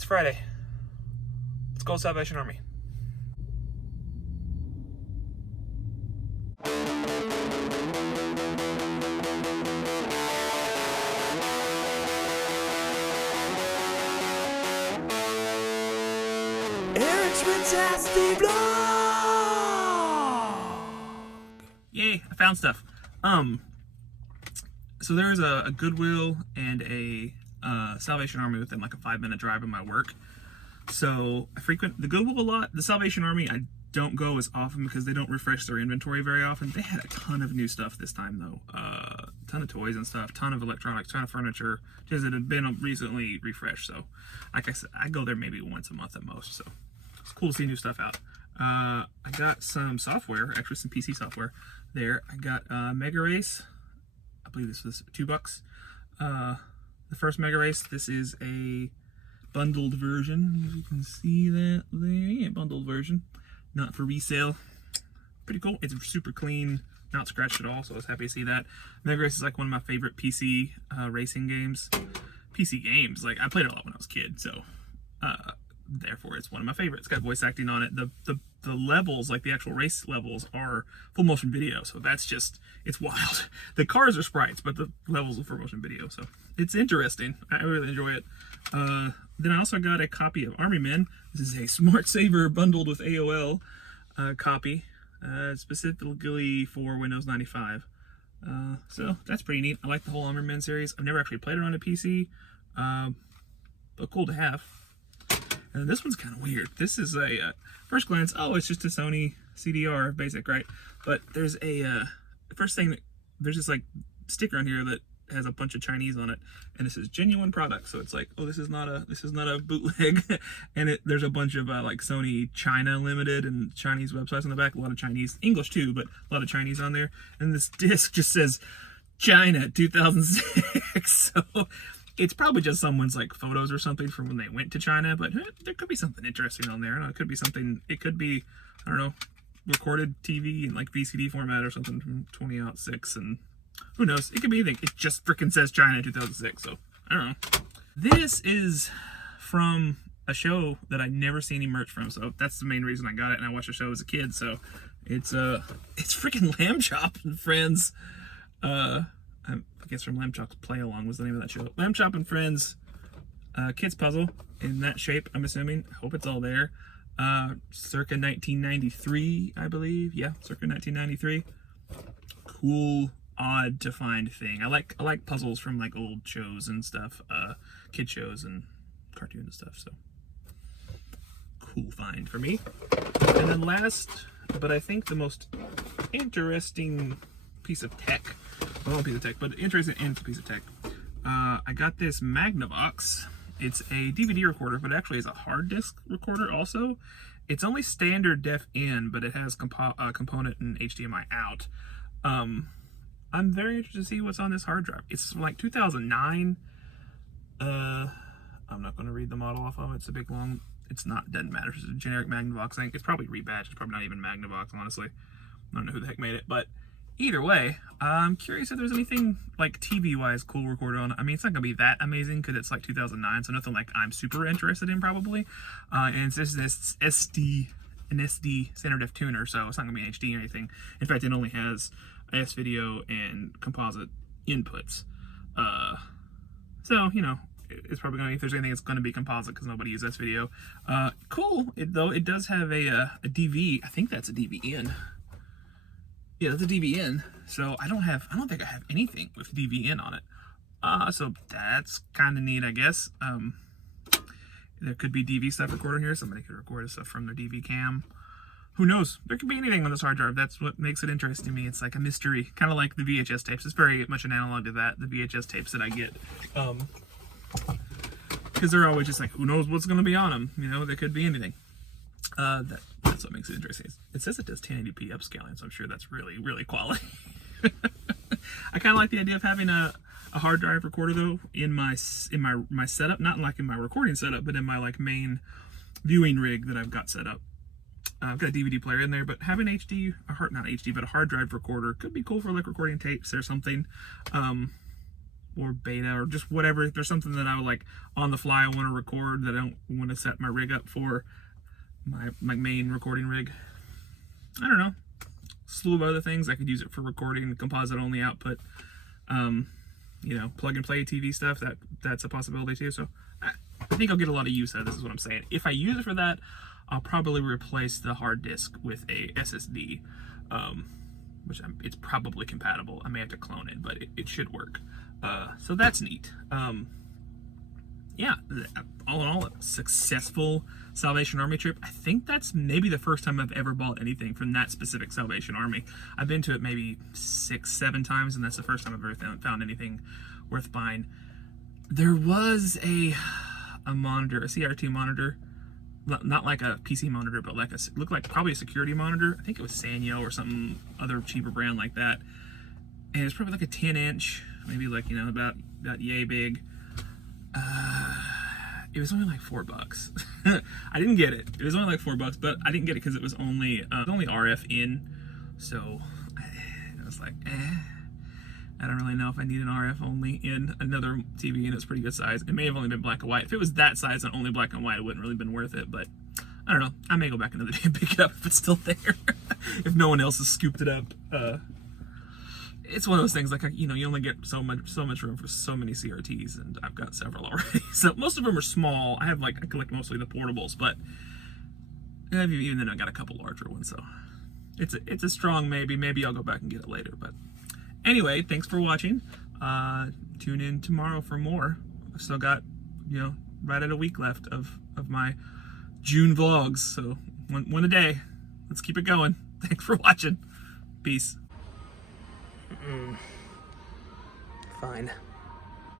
It's Friday. Let's go Salvation Army. Eric's Red-tastic vlog. Yay! I found stuff. So there's a Goodwill and a Salvation Army within like a 5-minute drive of my work. So I frequent the Goodwill a lot. The Salvation Army I don't go as often because they don't refresh their inventory very often. They had a ton of new stuff this time though. Ton of toys and stuff, ton of electronics, ton of furniture. Just it had been recently refreshed. So like I said, I go there maybe once a month at most. So it's cool to see new stuff out. I got some software, actually some PC software there. I got Mega Race. I believe this was $2. The first Mega Race, this is a bundled version. As you can see that there, yeah, bundled version. Not for resale. Pretty cool. It's super clean, not scratched at all, so I was happy to see that. Mega Race is like one of my favorite PC racing games. PC games, like I played it a lot when I was a kid, so therefore it's one of my favorites. It's got voice acting on it. The levels, like the actual race levels, are full motion video, so that's just, it's wild. The cars are sprites, but the levels are full motion video, so it's interesting. I really enjoy it. Then I also got a copy of Army Men. This is a Smart Saver bundled with AOL copy, specifically for Windows 95. So that's pretty neat. I like the whole Army Men series. I've never actually played it on a PC, but cool to have. And this one's kind of weird. This is a, first glance, oh, it's just a Sony CDR basic, right? But there's a, first thing, there's this like sticker on here that has a bunch of Chinese on it, and it says genuine product. So it's like, oh, this is not a bootleg. And there's a bunch of like Sony China Limited and Chinese websites on the back, a lot of Chinese, English too, but a lot of Chinese on there. And this disc just says China 2006. So it's probably just someone's like photos or something from when they went to China, but there could be something interesting on there. I don't know, it could be something, it could be, I don't know, recorded TV in like VCD format or something from 2006, and who knows, it could be anything. It just freaking says China 2006, so I don't know. This is from a show that I never see any merch from, so that's the main reason I got it, and I watched the show as a kid, so it's freaking Lamb Chop and Friends. I guess from Lamb Chop's Play Along was the name of that show. Lamb Chop and Friends kids puzzle in that shape, I'm assuming. I hope it's all there. Circa 1993, I believe. Yeah, circa 1993. Cool, odd to find thing. I like puzzles from like old shows and stuff, kid shows and cartoons and stuff. So cool find for me. And then last, but I think the most interesting piece of tech. Well, not a piece of tech, but interesting piece of tech. I got this Magnavox. It's a DVD recorder, but actually is a hard disk recorder also. It's only standard def in, but it has component and HDMI out. I'm very interested to see what's on this hard drive. It's from like 2009. I'm not going to read the model off of it. It's a big long, it's not, doesn't matter. It's a generic Magnavox thing. It's probably rebadged. It's probably not even Magnavox, honestly. I don't know who the heck made it, but either way, I'm curious if there's anything like TV-wise cool recorded on it. I mean, it's not gonna be that amazing because it's like 2009, so nothing like I'm super interested in probably. And it's just this SD standard def tuner, so it's not gonna be HD or anything. In fact, it only has S-video and composite inputs. So you know, it's probably gonna, if there's anything, it's gonna be composite because nobody uses S-video. Cool. Though it does have a DV. I think that's a DV in. Yeah, that's a DV in. So I don't think I have anything with DV in on it. So that's kind of neat, I guess. There could be DV stuff recorded here. Somebody could record stuff from their DV cam. Who knows? There could be anything on this hard drive. That's what makes it interesting to me. It's like a mystery, kind of like the VHS tapes. It's very much an analog to that, the VHS tapes that I get. Because they're always just like, who knows what's going to be on them? You know, there could be anything. That's what makes it interesting. It says it does 1080p upscaling, so I'm sure that's really, really quality. I kind of like the idea of having a hard drive recorder though in my setup, not like in my recording setup, but in my like main viewing rig that I've got set up. I've got a DVD player in there, but having not HD, but a hard drive recorder could be cool for like recording tapes or something. or beta or just whatever. If there's something that I would like on the fly I want to record that I don't want to set my rig up for my main recording rig. I don't know. Slew of other things. I could use it for recording composite only output. You know, plug and play TV stuff. That's a possibility too. So I think I'll get a lot of use out of this, is what I'm saying. If I use it for that, I'll probably replace the hard disk with a SSD, which it's probably compatible. I may have to clone it, but it should work. So that's neat. Yeah, all in all, a successful Salvation Army trip. I think that's maybe the first time I've ever bought anything from that specific Salvation Army. I've been to it maybe 6-7 times, and that's the first time I've ever found anything worth buying. There was a monitor, a CRT monitor, not like a PC monitor, but like looked like probably a security monitor. I think it was Sanyo or some other cheaper brand like that. And it was probably like a 10-inch, maybe like, you know, about yay big. It was only like $4. I didn't get it. It was only like $4, but I didn't get it because it was only RF in. So I was like, I don't really know if I need an RF only in another TV, and it's pretty good size. It may have only been black and white. If it was that size and only black and white, it wouldn't really been worth it. But I don't know. I may go back another day and pick it up if it's still there. If no one else has scooped it up. It's one of those things, like, you know, you only get so much room for so many CRTs, and I've got several already. So most of them are small. I collect mostly the portables, but even then I got a couple larger ones. So it's a strong maybe. Maybe I'll go back and get it later. But anyway, thanks for watching. Tune in tomorrow for more. I've still got, you know, right at a week left of my June vlogs. So one a day. Let's keep it going. Thanks for watching. Peace. Fine.